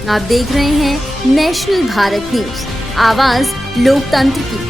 आप देख रहे हैं नेशनल भारत न्यूज, आवाज लोकतंत्र की।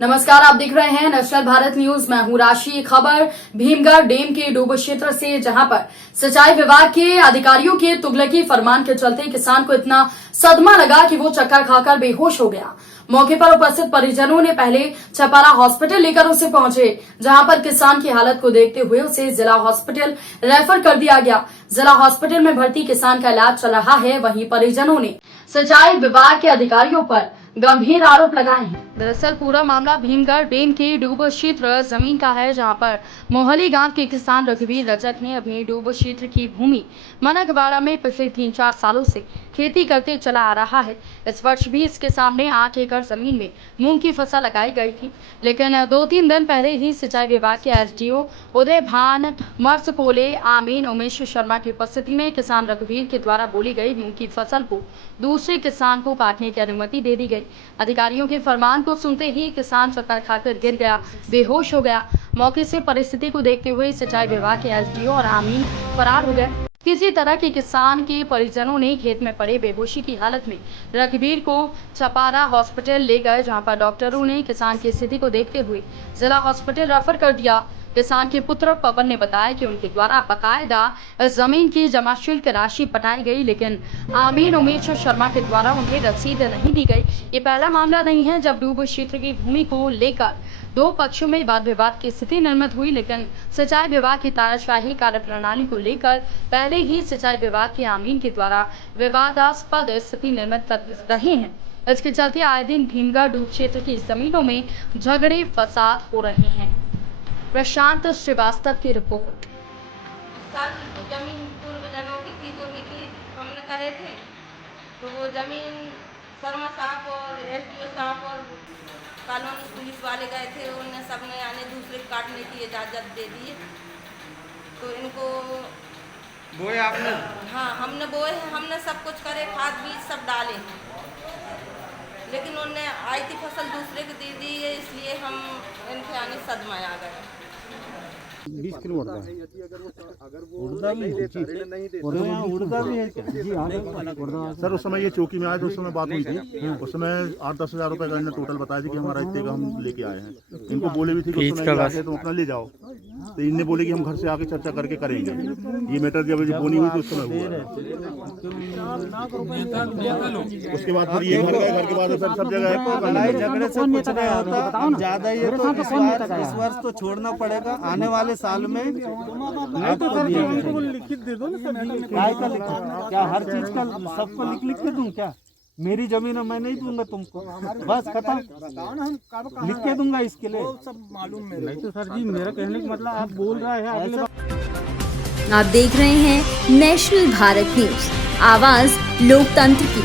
नमस्कार, आप देख रहे हैं नेशनल भारत न्यूज। मैं हूं राशि। खबर भीमगढ़ डैम के डूब क्षेत्र से, जहां पर सिंचाई विभाग के अधिकारियों के तुगलकी फरमान के चलते किसान को इतना सदमा लगा कि वो चक्कर खाकर बेहोश हो गया। मौके पर उपस्थित परिजनों ने पहले छपारा हॉस्पिटल लेकर उसे पहुंचे, जहां पर किसान की हालत को देखते हुए उसे जिला हॉस्पिटल रेफर कर दिया गया। जिला हॉस्पिटल में भर्ती किसान का इलाज चल रहा है। वहीं परिजनों ने सिंचाई विभाग के अधिकारियों पर गंभीर आरोप लगाए हैं। दरअसल पूरा मामला भीमगढ़ डैम के डूब क्षेत्र जमीन का है, जहां पर मोहली गांव के किसान रघुवीर रजक ने अपने डूब क्षेत्र की भूमि मनकवाड़ा में पिछले 3-4 सालों से खेती करते चला आ रहा है। इस वर्ष भी इसके सामने 8 एकड़ जमीन में मूंग की फसल लगाई गई थी, लेकिन 2-3 दिन पहले ही सिंचाई विभाग के एसडीओ उदय भान मर्सकोले आमीन उमेश शर्मा की उपस्थिति में किसान रघुवीर के द्वारा बोली गई मूंग की फसल को दूसरे किसान को काटने की अनुमति दे दी गई। अधिकारियों के फरमान को सुनते ही किसान चक्कर खाकर गिर गया, बेहोश हो गया। मौके से परिस्थिति को देखते हुए सिंचाई विभाग के एसडीओ और आमीन फरार हो गए। किसी तरह के किसान के परिजनों ने खेत में पड़े बेहोशी की हालत में रघुवीर को छपारा हॉस्पिटल ले गए, जहां पर डॉक्टरों ने किसान की स्थिति को देखते हुए जिला हॉस्पिटल रेफर कर दिया। किसान के पुत्र पवन ने बताया कि उनके द्वारा बकायदा जमीन की जमा शुल्क राशि पटाई गई, लेकिन आमीन उमेश शर्मा के द्वारा उन्हें रसीद नहीं दी गई। ये पहला मामला नहीं है जब डूब क्षेत्र की भूमि को लेकर दो पक्षों में वाद विवाद की स्थिति निर्मित हुई, लेकिन सिंचाई विभाग की तानाशाही कार्यप्रणाली को लेकर पहले ही सिंचाई विभाग के आमीन के द्वारा विवादास्पद स्थिति निर्मित कर रही है। इसके चलते आए दिन भीमगढ़ डूब क्षेत्र की जमीनों में झगड़े फसाद हो रहे हैं। प्रशांत श्रीवास्तव की रिपोर्ट। जमीन पूर्व जनों की थी तो हमने करे थे, तो वो जमीन शर्मा साहब और एसडीओ साहब और कानूनी पुलिस वाले गए थे, उन्होंने सबने आने दूसरे काटने की इजाज़त दे दी। तो इनको बोए आपने? हाँ, हमने बोए हैं, हमने सब कुछ करे, खाद बीज सब डाले हैं, लेकिन उन्होंने आई थी फसल दूसरे को दे दी है, इसलिए हम इनके आने सदमा आ गए। 20 किलो उड़ता है। उड़दा भी है क्या? सर उस समय ये चौकी में आए थे, उस समय बात हुई थी। उस समय 8-10 हज़ार रुपए का इन्होंने टोटल बताया थी कि हमारा इतने का हम लेके आए हैं। इनको बोले भी थी कि उस समय आके तुम अपना ले जाओ, तो इनने बोले कि हम घर से आके चर्चा करके करेंगे। ये मैटर जब बोनी हुई तो उस समय हुआ। उसके बाद फिर ये घर के बाद सर सब जगह लड़ाई झगड़े से कुछ नहीं होता, ज्यादा ये तो इस वर्ष तो छोड़ना पड़ेगा, आने वाले साल में आपको लिखित दे दो ना। क्या हर चीज का सबको लिख के दूं क्या? मेरी जमीन है, मैं नहीं दूंगा तुमको, बस खत्म, लिख के दूंगा इसके लिए। सब मालूम नहीं तो सर जी, मेरा कहने का मतलब आप बोल रहे हैं। आप देख रहे हैं नेशनल भारत न्यूज, आवाज लोकतंत्र की।